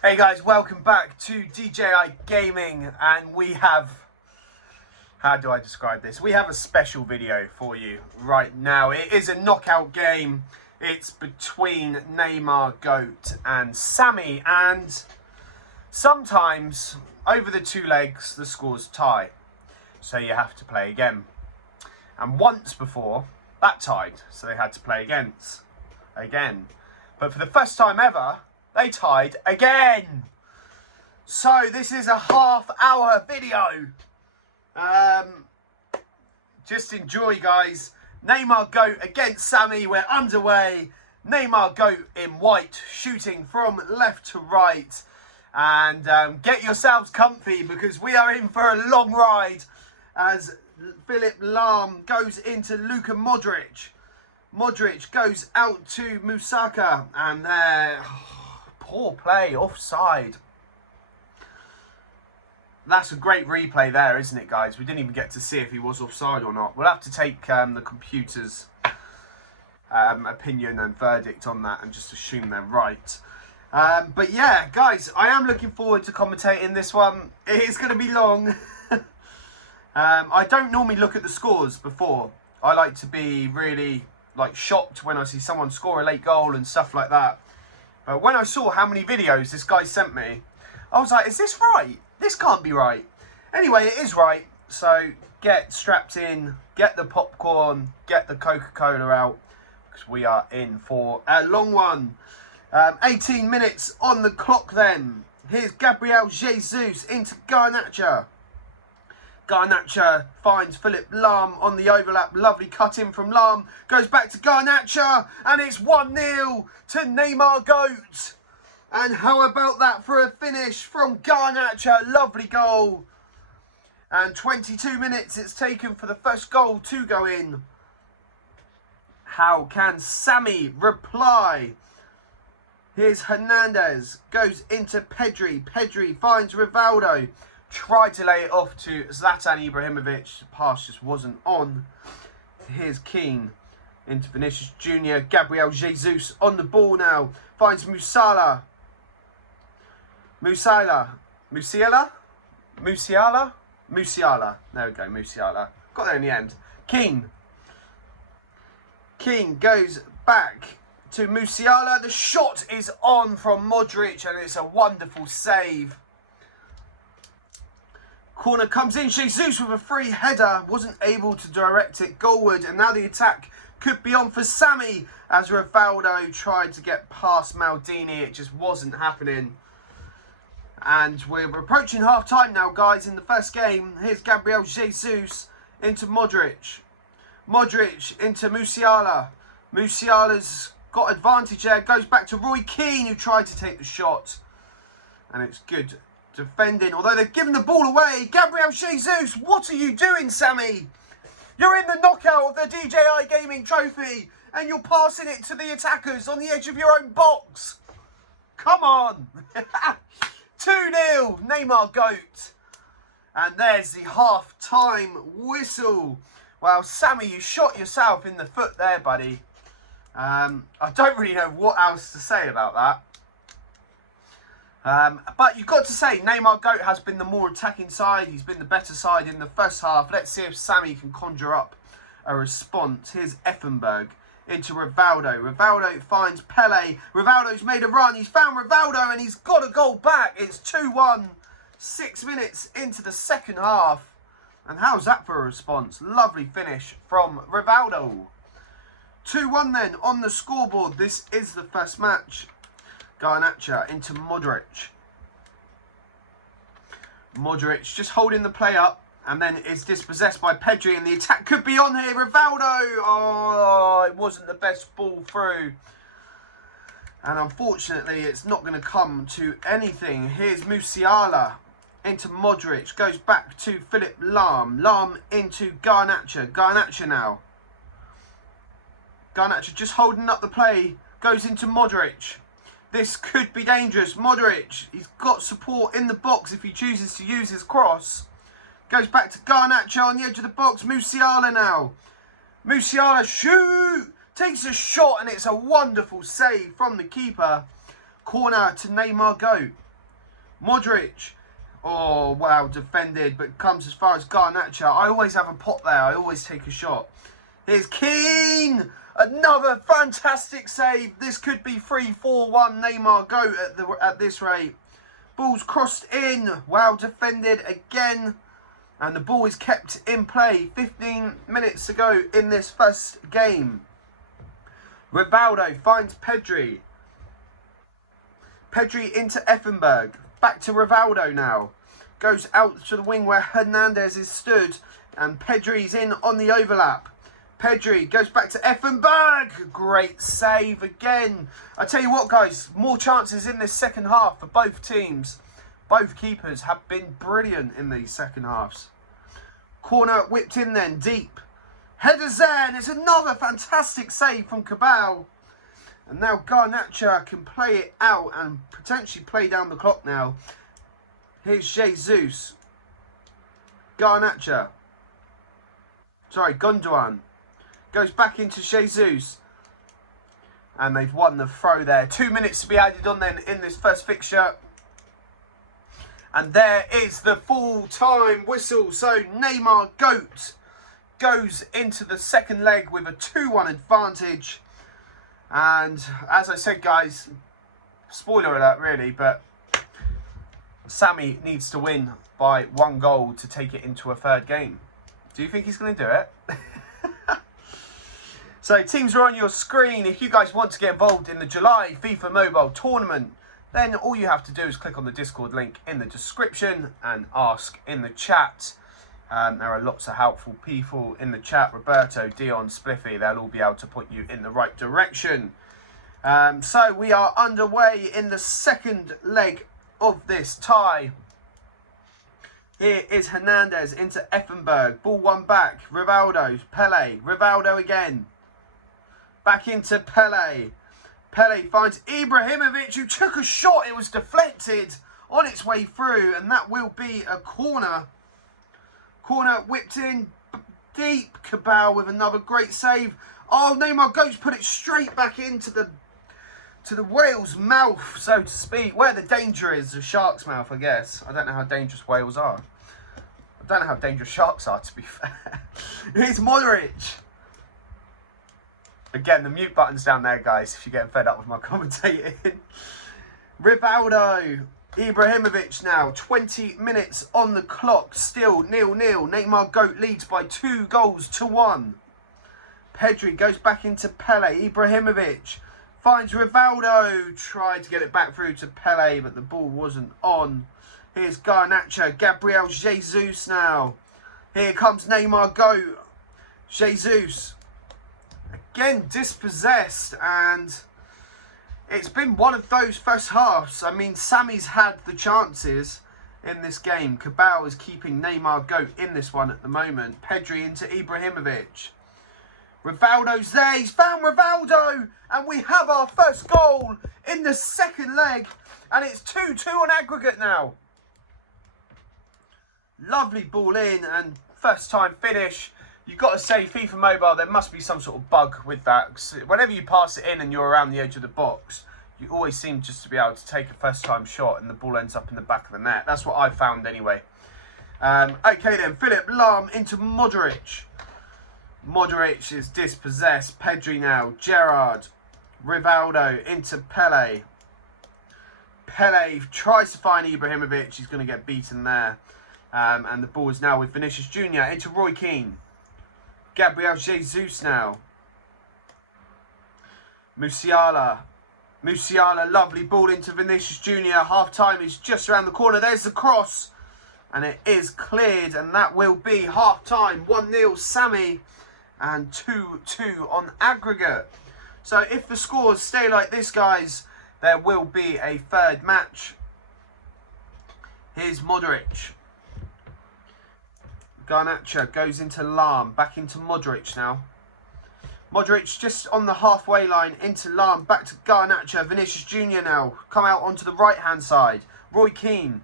Hey guys, welcome back to Djayigaming, and we have, how do I describe this? We have a special video for you right now. It is a knockout game. It's between Neymargoat and Samy, and sometimes over the two legs the scores tie, so you have to play again. And once before that tied, so they had to play again. But for the first time ever, they tied again. So this is a half-hour video. Just enjoy, guys. Neymargoat against Samy. We're underway. Neymargoat in white, shooting from left to right. And get yourselves comfy, because we are in for a long ride as Philipp Lahm goes into Luka Modric. Modric goes out to Musaka, and there, poor play, offside. That's a great replay there, isn't it, guys? We didn't even get to see if he was offside or not. We'll have to take the computer's opinion and verdict on that and just assume they're right. But yeah, guys, I am looking forward to commentating this one. It is going to be long. I don't normally look at the scores before. I like to be really shocked when I see someone score a late goal and stuff like that. But when I saw how many videos this guy sent me, I was like, is this right? This can't be right. Anyway, it is right. So get strapped in, get the popcorn, get the Coca-Cola out, because we are in for a long one. 18 minutes on the clock then. Here's Gabriel Jesus into Garnacha. Garnacha finds Philipp Lahm on the overlap. Lovely cut in from Lahm. Goes back to Garnacha. And it's 1-0 to Neymargoat. And how about that for a finish from Garnacha? Lovely goal. And 22 minutes it's taken for the first goal to go in. How can Samy reply? Here's Hernandez. Goes into Pedri. Pedri finds Rivaldo. Tried to lay it off to Zlatan Ibrahimovic. The pass just wasn't on. Here's Keane into Vinicius Jr. Gabriel Jesus on the ball now. Finds Musiala. Musiala. There we go, Musiala. Got there in the end. Keane goes back to Musiala. The shot is on from Modric, and it's a wonderful save. Corner comes in, Jesus with a free header, wasn't able to direct it goalward, and now the attack could be on for Samy as Rivaldo tried to get past Maldini. It just wasn't happening. And we're approaching half-time now, guys, in the first game. Here's Gabriel Jesus into Modric. Modric into Musiala. Musiala's got advantage there, goes back to Roy Keane, who tried to take the shot. And it's good defending, although they've given the ball away. Gabriel Jesus, what are you doing, Samy? You're in the knockout of the Djayigaming trophy, and you're passing it to the attackers on the edge of your own box. Come on. 2-0, Neymargoat. And there's the half-time whistle. Well, Samy, you shot yourself in the foot there, buddy. I don't really know what else to say about that. But you've got to say, Neymargoat has been the more attacking side. He's been the better side in the first half. Let's see if Samy can conjure up a response. Here's Effenberg into Rivaldo. Rivaldo finds Pele. Rivaldo's made a run. He's found Rivaldo, and he's got a goal back. It's 2-1. 6 minutes into the second half. And how's that for a response? Lovely finish from Rivaldo. 2-1 then on the scoreboard. This is the first match. Garnacha into Modric. Modric just holding the play up, and then is dispossessed by Pedri, and the attack could be on here. Rivaldo! Oh, it wasn't the best ball through. And unfortunately, it's not going to come to anything. Here's Musiala into Modric. Goes back to Philipp Lahm. Lahm into Garnacha. Garnacha now. Garnacha just holding up the play. Goes into Modric. This could be dangerous. Modric, he's got support in the box if he chooses to use his cross. Goes back to Garnacha on the edge of the box. Musiala now. Musiala, shoot! Takes a shot, and it's a wonderful save from the keeper. Corner to Neymargoat. Modric. Oh, wow, defended, but comes as far as Garnacha. I always have a pot there. I always take a shot. Here's Keane. Another fantastic save. This could be 3-4-1 Neymargoat at this rate. Ball's crossed in. Wow, defended again. And the ball is kept in play. 15 minutes to go in this first game. Rivaldo finds Pedri. Pedri into Effenberg. Back to Rivaldo now. Goes out to the wing where Hernandez is stood. And Pedri's in on the overlap. Pedri goes back to Effenberg. Great save again. I tell you what, guys. More chances in this second half for both teams. Both keepers have been brilliant in these second halves. Corner whipped in then, deep. Headers there, and it's another fantastic save from Cabal. And now Garnacha can play it out and potentially play down the clock now. Here's Jesus. Garnacha. Sorry, Gundogan. Goes back into Jesus. And they've won the throw there. 2 minutes to be added on then in this first fixture. And there is the full-time whistle. So Neymargoat goes into the second leg with a 2-1 advantage. And as I said, guys, spoiler alert really, but Samy needs to win by 1 goal to take it into a third game. Do you think he's going to do it? So teams are on your screen. If you guys want to get involved in the July FIFA Mobile Tournament, then all you have to do is click on the Discord link in the description and ask in the chat. There are lots of helpful people in the chat. Roberto, Dion, Spliffy, they'll all be able to point you in the right direction. So we are underway in the second leg of this tie. Here is Hernandez into Effenberg. Ball won back. Rivaldo, Pele. Rivaldo again. Back into Pele. Pele finds Ibrahimovic, who took a shot. It was deflected on its way through, and that will be a corner. Corner whipped in deep. Cabal with another great save. Oh, Neymargoat's put it straight back into the whale's mouth, so to speak. Where the danger is, the shark's mouth, I guess. I don't know how dangerous whales are. I don't know how dangerous sharks are, to be fair. Here's Modric. Again, the mute button's down there, guys, if you're getting fed up with my commentating. Rivaldo. Ibrahimovic now. 20 minutes on the clock. Still 0-0. Neymargoat leads by 2 goals to 1. Pedri goes back into Pele. Ibrahimovic finds Rivaldo. Tried to get it back through to Pele, but the ball wasn't on. Here's Garnacha. Gabriel Jesus now. Here comes Neymargoat. Jesus. Again, dispossessed, and it's been one of those first halves. I mean, Samy's had the chances in this game. Cabal is keeping Neymargoat in this one at the moment. Pedri into Ibrahimovic. Rivaldo's there. He's found Rivaldo, and we have our first goal in the second leg, and it's 2-2 on aggregate now. Lovely ball in, and first time finish. You've got to say, FIFA Mobile, there must be some sort of bug with that. Whenever you pass it in and you're around the edge of the box, you always seem just to be able to take a first-time shot and the ball ends up in the back of the net. That's what I found anyway. Okay then, Philip Lahm into Modric. Modric is dispossessed. Pedri now. Gerrard. Rivaldo into Pele. Pele tries to find Ibrahimovic. He's going to get beaten there. And the ball is now with Vinicius Jr. into Roy Keane. Gabriel Jesus now. Musiala. Musiala, lovely ball into Vinicius Jr. Half time is just around the corner. There's the cross. And it is cleared. And that will be half time. 1-0 Samy. And 2-2 on aggregate. So if the scores stay like this, guys, there will be a third match. Here's Modric. Garnacha goes into Lahm, back into Modric now. Modric just on the halfway line into Lahm, back to Garnacha. Vinicius Jr. now, come out onto the right-hand side. Roy Keane.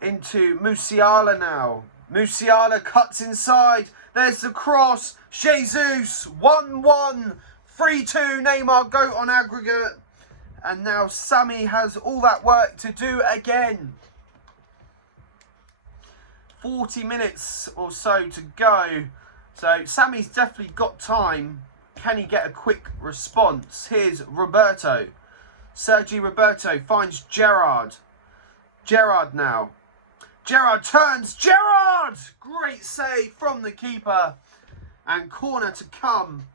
Into Musiala now. Musiala cuts inside. There's the cross. Jesus, 1-1. 3-2, Neymargoat on aggregate. And now Samy has all that work to do again. 40 minutes or so to go. So Samy's definitely got time. Can he get a quick response? Here's Roberto. Sergi Roberto finds Gerard. Gerard now. Gerard turns. Gerard! Great save from the keeper. And corner to come.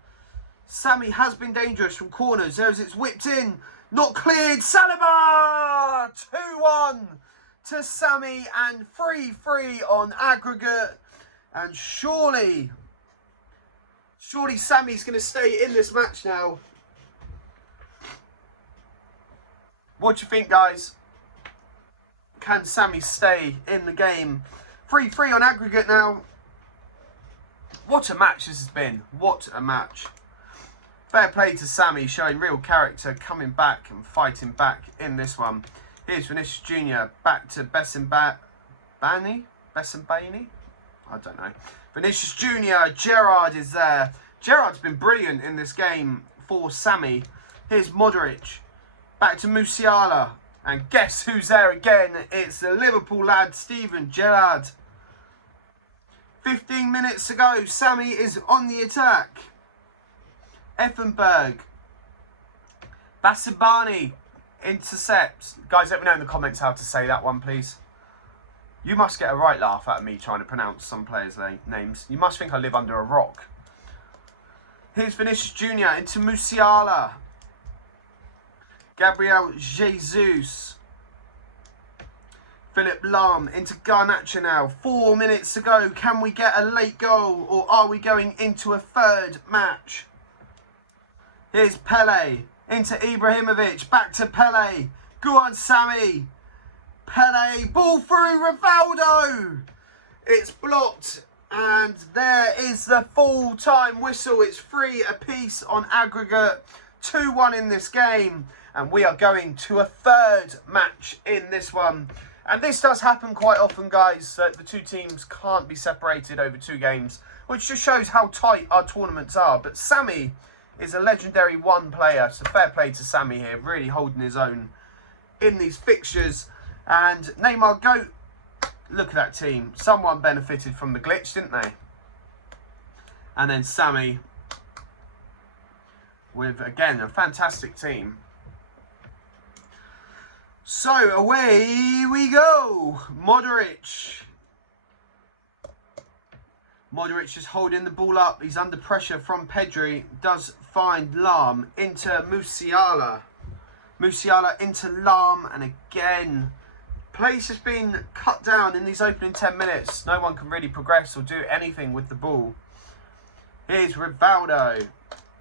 Samy has been dangerous from corners. There's it's whipped in. Not cleared. Saliba! 2-1 to Samy and 3-3 on aggregate. And surely Samy's going to stay in this match now. What do you think, guys? Can Samy stay in the game? 3-3 on aggregate now. What a match this has been. What a match. Fair play to Samy, showing real character, coming back and fighting back in this one. Here's Vinicius Jr. back to Bessenbaini? I don't know. Vinicius Jr. Gerard is there. Gerard's been brilliant in this game for Samy. Here's Modric. Back to Musiala. And guess who's there again? It's the Liverpool lad, Steven Gerrard. 15 minutes to go. Samy is on the attack. Effenberg. Basibani intercepts. Guys, let me know in the comments how to say that one, please. You must get a right laugh out of me trying to pronounce some players' names. You must think I live under a rock. Here's Vinicius Jr. into Musiala. Gabriel Jesus. Philip Lahm into Garnacha now. 4 minutes to go. Can we get a late goal, or are we going into a third match? Here's Pele into Ibrahimovic. Back to Pele. Go on, Samy. Pele. Ball through. Rivaldo. It's blocked. And there is the full-time whistle. It's 3 apiece on aggregate. 2-1 in this game. And we are going to a third match in this one. And this does happen quite often, guys, that the two teams can't be separated over 2 games, which just shows how tight our tournaments are. But Samy is a legendary one player, so fair play to Samy here, really holding his own in these fixtures. And Neymargoat, look at that team. Someone benefited from the glitch, didn't they? And then Samy with, again, a fantastic team. So, away we go. Modric. Modric is holding the ball up. He's under pressure from Pedri. Does find Lahm into Musiala. Musiala into Lahm. And again, pace has been cut down in these opening 10 minutes. No one can really progress or do anything with the ball. Here's Rivaldo.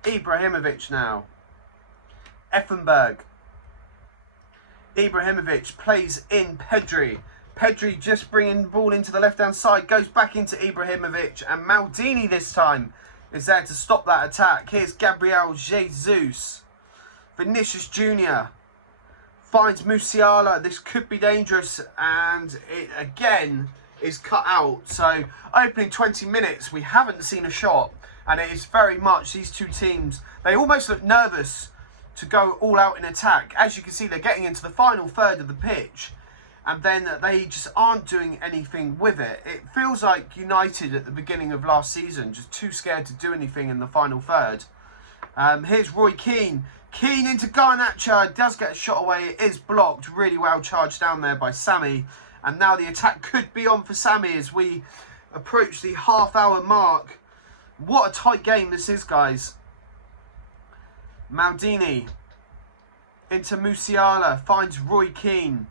Ibrahimovic now. Effenberg. Ibrahimovic plays in Pedri. Pedri just bringing the ball into the left-hand side. Goes back into Ibrahimovic. And Maldini this time is there to stop that attack. Here's Gabriel Jesus. Vinicius Jr. finds Musiala. This could be dangerous. And it again is cut out. So opening 20 minutes, we haven't seen a shot. And it is very much these two teams. They almost look nervous to go all out in attack. As you can see, they're getting into the final third of the pitch, and then they just aren't doing anything with it. It feels like United at the beginning of last season, just too scared to do anything in the final third. Here's Roy Keane. Keane into Garnacha. Does get a shot away. It is blocked. Really well charged down there by Samy. And now the attack could be on for Samy as we approach the half-hour mark. What a tight game this is, guys. Maldini into Musiala, finds Roy Keane.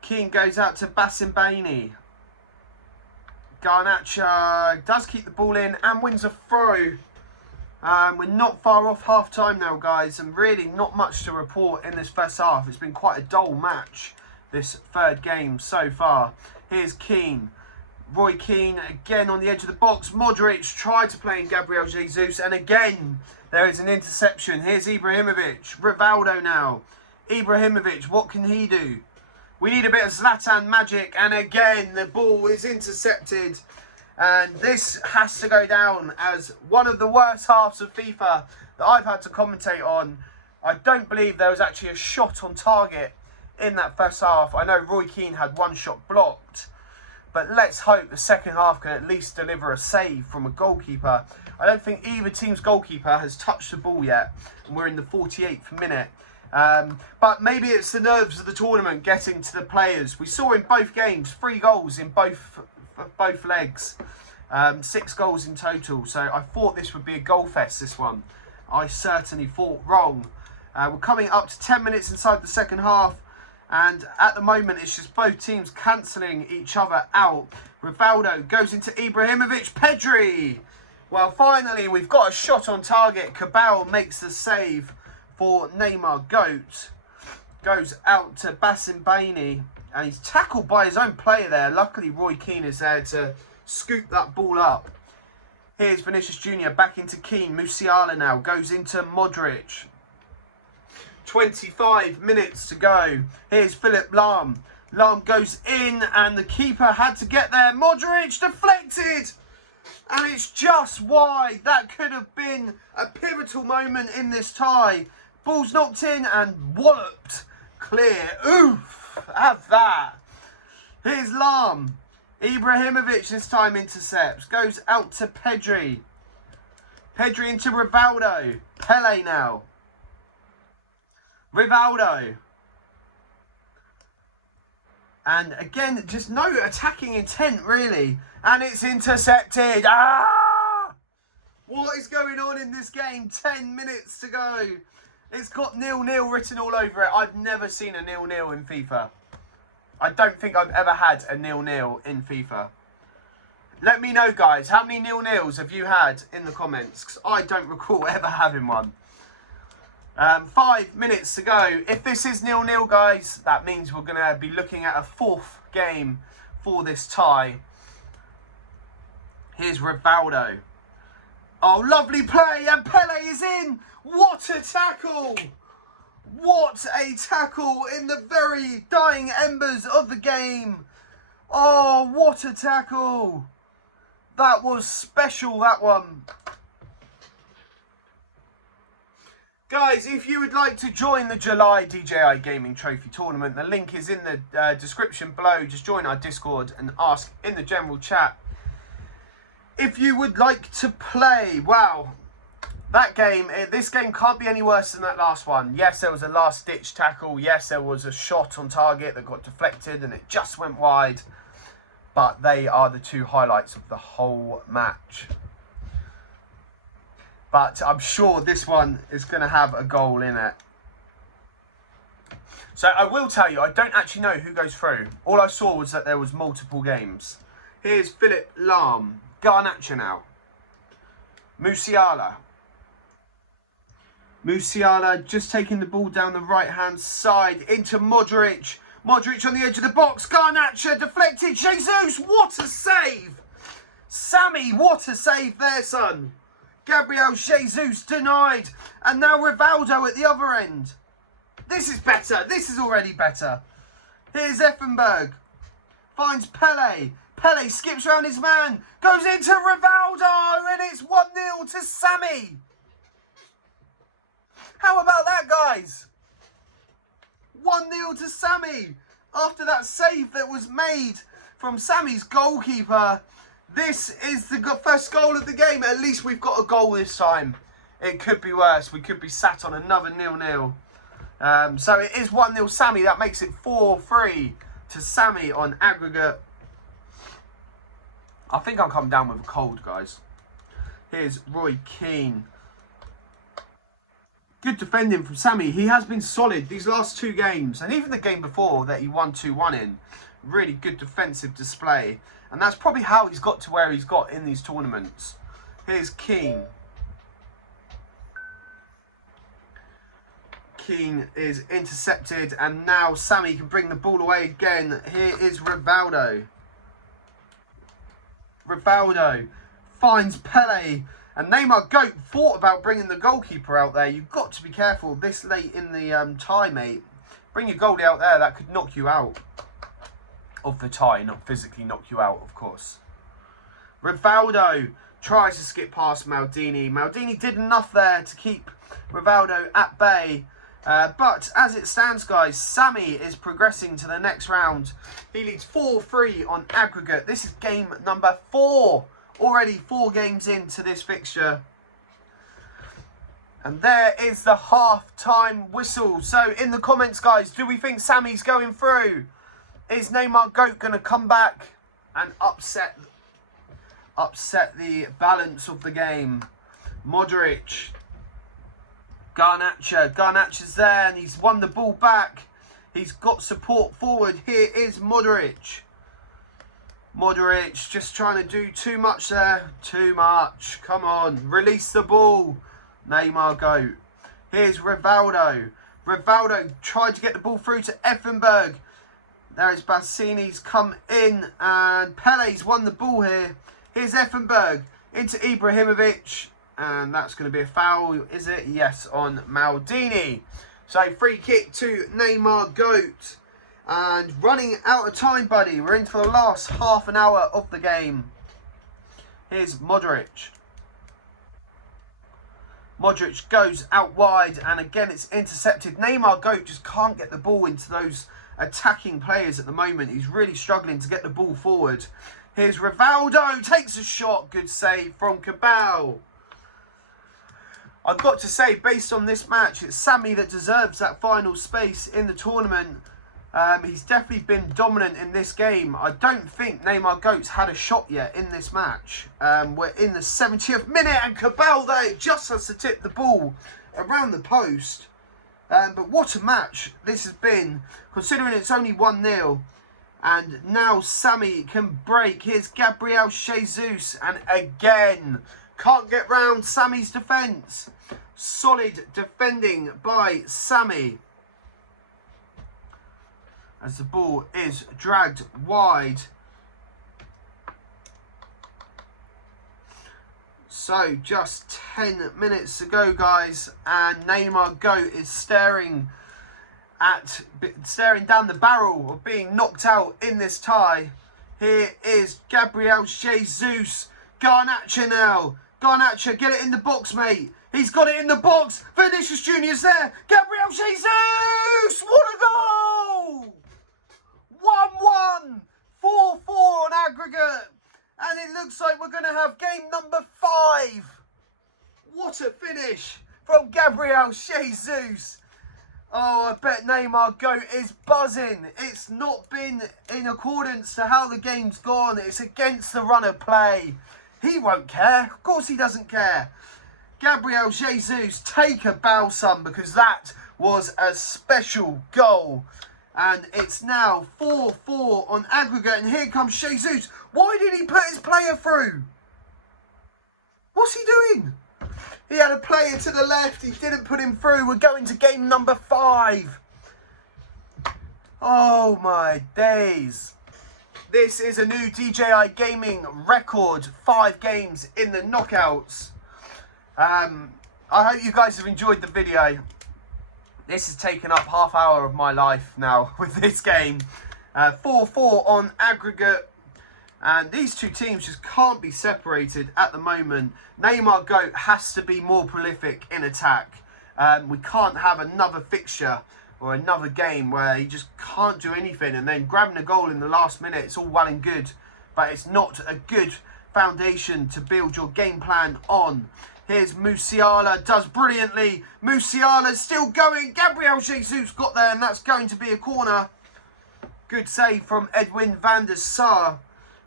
Keane goes out to Bassimbaini. Garnacha does keep the ball in and wins a throw. We're not far off half time now, guys, and really not much to report in this first half. It's been quite a dull match, this third game so far. Here's Keane. Roy Keane again on the edge of the box. Modric tried to play in Gabriel Jesus, and again there is an interception. Here's Ibrahimovic. Rivaldo now. Ibrahimovic, what can he do? We need a bit of Zlatan magic, and again the ball is intercepted. And this has to go down as one of the worst halves of FIFA that I've had to commentate on. I don't believe there was actually a shot on target in that first half. I know Roy Keane had one shot blocked, but let's hope the second half can at least deliver a save from a goalkeeper. I don't think either team's goalkeeper has touched the ball yet, and we're in the 48th minute. But maybe it's the nerves of the tournament getting to the players. We saw in both games 3 goals in both legs, 6 goals in total. So I thought this would be a goal fest, this one. I certainly thought wrong. We're coming up to 10 minutes inside the second half, and at the moment it's just both teams cancelling each other out. Rivaldo goes into Ibrahimovic, Pedri. Well, finally we've got a shot on target. Cabal makes the save for Neymargoat. Goes out to Basim Baini, and he's tackled by his own player there. Luckily Roy Keane is there to scoop that ball up. Here's Vinicius Jr. back into Keane. Musiala now goes into Modric. 25 minutes to go. Here's Philipp Lahm. Lahm goes in, and the keeper had to get there. Modric deflected, and it's just wide. That could have been a pivotal moment in this tie. Ball's knocked in and walloped clear. Oof, have that. Here's Lahm. Ibrahimovic this time intercepts. Goes out to Pedri. Pedri into Rivaldo. Pele now. Rivaldo. And again, just no attacking intent really. And it's intercepted. Ah! What is going on in this game? 10 minutes to go. It's got 0-0 written all over it. I've never seen a 0-0 in FIFA. I don't think I've ever had a 0-0 in FIFA. Let me know, guys, how many 0-0s have you had in the comments? Because I don't recall ever having one. 5 minutes to go. If this is 0-0, guys, that means we're going to be looking at a 4th game for this tie. Here's Rivaldo. Oh, lovely play, and Pele is in. What a tackle! What a tackle in the very dying embers of the game. Oh, what a tackle. That was special, that one. Guys, if you would like to join the July Djayigaming Trophy Tournament, the link is in the description below. Just join our Discord and ask in the general chat if you would like to play. Wow. This game can't be any worse than that last one. Yes, there was a last-ditch tackle. Yes, there was a shot on target that got deflected and it just went wide. But they are the 2 highlights of the whole match. But I'm sure this one is going to have a goal in it. So I will tell you, I don't actually know who goes through. All I saw was that there was multiple games. Here's Philipp Lahm. Garnacha now. Musiala. Musiala just taking the ball down the right-hand side into Modric. Modric on the edge of the box. Garnacha deflected. Jesus, what a save. Samy, what a save there, son. Gabriel Jesus denied. And now Rivaldo at the other end. This is better. This is already better. Here's Effenberg. Finds Pele. Pele skips around his man. Goes into Rivaldo. And it's 1-0 to Samy. How about that, guys? 1-0 to Samy. After that save that was made from Samy's goalkeeper. This is the first goal of the game. At least we've got a goal this time. It could be worse. We could be sat on another 0-0. So it is 1-0 Samy. That makes it 4-3 to Samy on aggregate. I think I'll come down with a cold, guys. Here's Roy Keane. Good defending from Samy. He has been solid these last 2 games. And even the game before that he won 2-1 in. Really good defensive display. And that's probably how he's got to where he's got in these tournaments. Here's Keane. Keane is intercepted. And now Samy can bring the ball away again. Here is Rivaldo. Rivaldo finds Pele. And Neymargoat thought about bringing the goalkeeper out there. You've got to be careful this late in the tie, mate. Bring your goalie out there. That could knock you out of the tie. Not physically knock you out, of course. Rivaldo tries to skip past Maldini. Maldini did enough there to keep Rivaldo at bay. But as it stands, guys, Samy is progressing to the next round. He leads 4-3 on aggregate. This is game number 4. Already 4 games into this fixture. And there is the half-time whistle. So in the comments, guys, do we think Samy's going through? Is Neymargoat going to come back and upset the balance of the game? Modric. Garnacho's there and he's won the ball back. He's got support forward. Here is Modric. Modric just trying to do too much there. Too much. Come on. Release the ball. Neymargoat. Here's Rivaldo. Rivaldo tried to get the ball through to Effenberg. There is Bassini's come in and Pele's won the ball here. Here's Effenberg into Ibrahimovic. And that's going to be a foul, is it? Yes, on Maldini. So free kick to Neymargoat. And running out of time, buddy. We're into the last half an hour of the game. Here's Modric. Modric goes out wide. And again, it's intercepted. Neymargoat just can't get the ball into those attacking players at the moment. He's really struggling to get the ball forward. Here's Rivaldo. Takes a shot. Good save from Cabal. I've got to say, based on this match, it's Samy that deserves that final space in the tournament. He's definitely been dominant in this game. I don't think Neymargoat's had a shot yet in this match. We're in the 70th minute and Cabal there just has to tip the ball around the post. But what a match this has been, considering it's only 1-0. And now Samy can break. Here's Gabriel Jesus. And again, can't get round Samy's defence. Solid defending by Samy. As the ball is dragged wide. So just 10 minutes to go, guys. And Neymargoat is staring down the barrel of being knocked out in this tie. Here is Gabriel Jesus. Garnacho now. Garnacho, get it in the box, mate. He's got it in the box. Vinicius Junior's there. Gabriel Jesus! What a goal! 1-1. 4-4 on aggregate. And it looks like we're going to have game number 5. What a finish from Gabriel Jesus. Oh, I bet Neymargoat is buzzing. It's not been in accordance to how the game's gone. It's against the run of play. He won't care. Of course he doesn't care. Gabriel Jesus, take a bow, son, because that was a special goal. And it's now 4-4 on aggregate. And here comes Jesus. Why did he put his player through? What's he doing? He had a player to the left. He didn't put him through. We're going to game number 5. Oh, my days. This is a new Djayigaming record. 5 games in the knockouts. I hope you guys have enjoyed the video. This has taken up half hour of my life now with this game. 4-4 on aggregate. And these two teams just can't be separated at the moment. Neymargoat has to be more prolific in attack. We can't have another fixture or another game where he just can't do anything. And then grabbing a goal in the last minute, it's all well and good. But it's not a good foundation to build your game plan on. Here's Musiala, does brilliantly. Musiala's still going. Gabriel Jesus got there, and that's going to be a corner. Good save from Edwin van der Sar.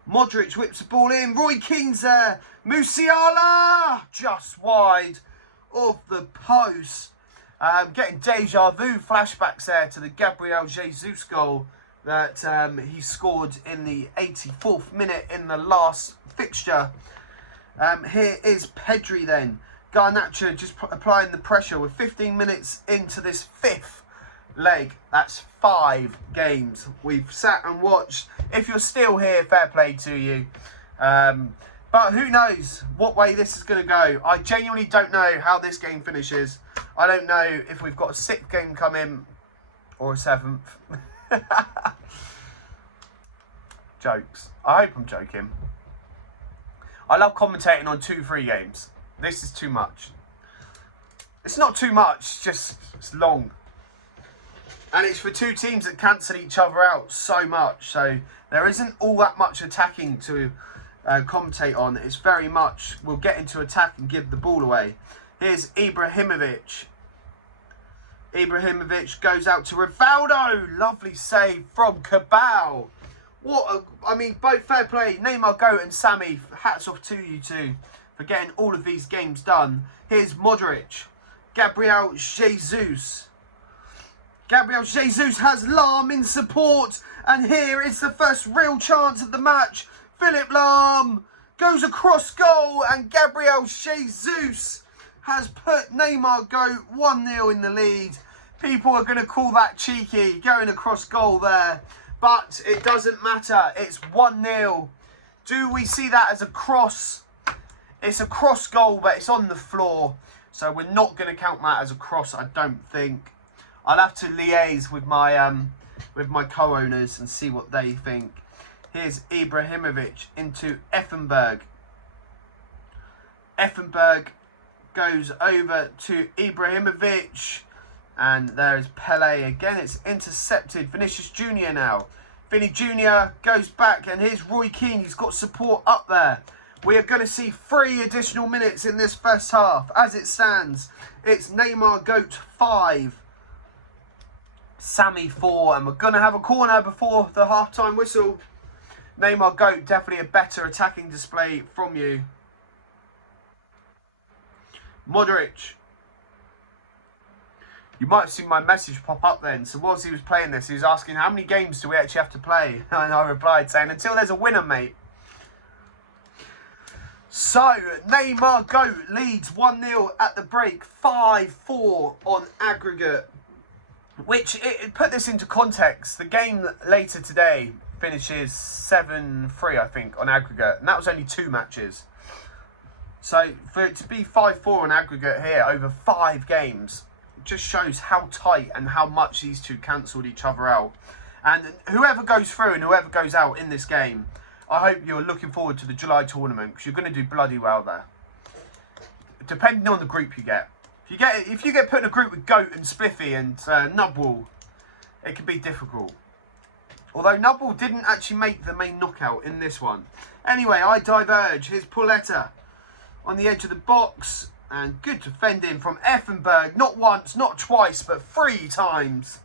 Modric whips the ball in. Roy Keane's there. Musiala just wide of the post. Getting deja vu flashbacks there to the Gabriel Jesus goal that he scored in the 84th minute in the last fixture. Here is Pedri then. Garnacho just applying the pressure. We're 15 minutes into this 5th leg. That's 5 games we've sat and watched. If you're still here, fair play to you. But who knows what way this is going to go. I genuinely don't know how this game finishes. I don't know if we've got a 6th game coming or a 7th. Jokes. I hope I'm joking. I love commentating on 2-3 games. This is too much. It's not too much, it's long. And it's for two teams that cancel each other out so much. So there isn't all that much attacking to commentate on. It's very much, we'll get into attack and give the ball away. Here's Ibrahimovic. Ibrahimovic goes out to Rivaldo. Lovely save from Cabal. I mean, both fair play. Neymargoat and Samy, hats off to you two for getting all of these games done. Here's Modric. Gabriel Jesus. Gabriel Jesus has Lahm in support. And here is the first real chance of the match. Philip Lahm goes across goal. And Gabriel Jesus has put Neymargoat 1-0 in the lead. People are going to call that cheeky, going across goal there. But it doesn't matter. It's 1-0. Do we see that as a cross? It's a cross goal, but it's on the floor. So we're not going to count that as a cross, I don't think. I'll have to liaise with my co-owners and see what they think. Here's Ibrahimovic into Effenberg. Effenberg goes over to Ibrahimovic. And there's Pele again. It's intercepted. Vinicius Jr. now. Vinny Jr. goes back. And here's Roy Keane. He's got support up there. We are going to see 3 additional minutes in this first half. As it stands, it's Neymargoat 5. Samy 4. And we're going to have a corner before the half-time whistle. Neymargoat, definitely a better attacking display from you. Modric. You might have seen my message pop up then. So whilst he was playing this, he was asking, how many games do we actually have to play? And I replied saying, until there's a winner, mate. So, Neymargoat leads 1-0 at the break. 5-4 on aggregate. Which, put this into context, the game later today finishes 7-3, I think, on aggregate. And that was only 2 matches. So, for it to be 5-4 on aggregate here over 5 games, just shows how tight and how much these two cancelled each other out. And whoever goes through and whoever goes out in this game, I hope you're looking forward to the July tournament, because you're going to do bloody well there. Depending on the group you get. If you get put in a group with Goat and Spiffy and Nubwall, it can be difficult. Although Nubwall didn't actually make the main knockout in this one. Anyway, I diverge. Here's Pauletta on the edge of the box. And good defending from Effenberg. Not once, not twice, but 3 times.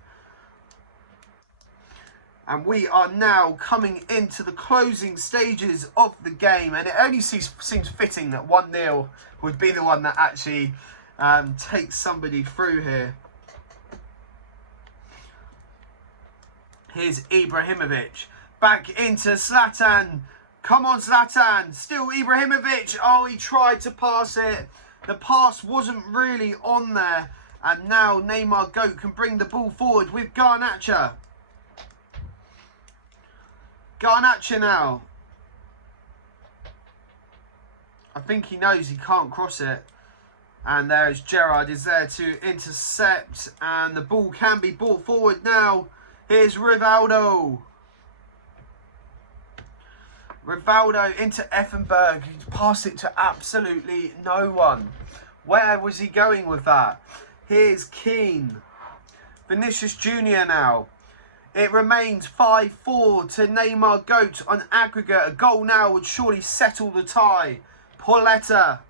And we are now coming into the closing stages of the game. And it only seems fitting that 1-0 would be the one that actually takes somebody through here. Here's Ibrahimovic. Back into Zlatan. Come on, Zlatan. Still Ibrahimovic. Oh, he tried to pass it. The pass wasn't really on there. And now Neymargoat can bring the ball forward with Garnacha. Garnacha now. I think he knows he can't cross it. And there's Gerrard is there to intercept. And the ball can be brought forward now. Here's Rivaldo. Rivaldo into Effenberg. He passed it to absolutely no one. Where was he going with that? Here's Keane. Vinicius Jr. now. It remains 5-4 to Neymargoat on aggregate. A goal now would surely settle the tie. Pauletta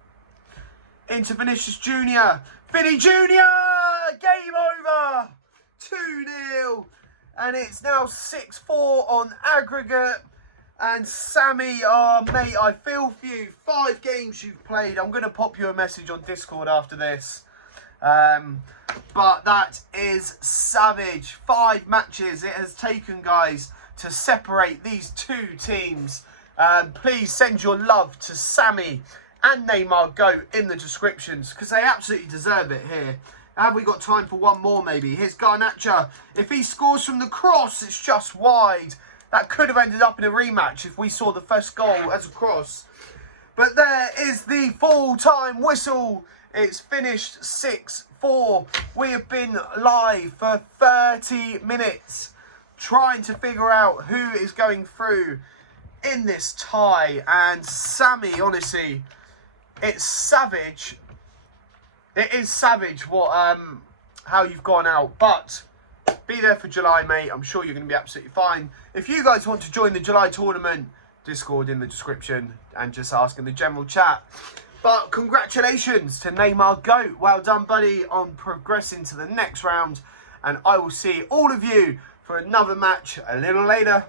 into Vinicius Jr. Vinny Jr. Game over. 2-0. And it's now 6-4 on aggregate. And Samy, oh mate, I feel for you. 5 games you've played. I'm going to pop you a message on Discord after this. But that is savage. 5 matches it has taken, guys, to separate these 2 teams. Please send your love to Samy and Neymargoat in the descriptions, because they absolutely deserve it here. Have we got time for one more maybe? Here's Garnacha. If he scores from the cross, it's just wide. That could have ended up in a rematch if we saw the first goal as a cross. But there is the full-time whistle. It's finished 6-4. We have been live for 30 minutes trying to figure out who is going through in this tie. And Samy, honestly, it's savage. It is savage what how you've gone out. But be there for July, mate. I'm sure you're going to be absolutely fine. If you guys want to join the July tournament, Discord in the description and just ask in the general chat. But congratulations to Neymargoat. Well done, buddy, on progressing to the next round. And I will see all of you for another match a little later.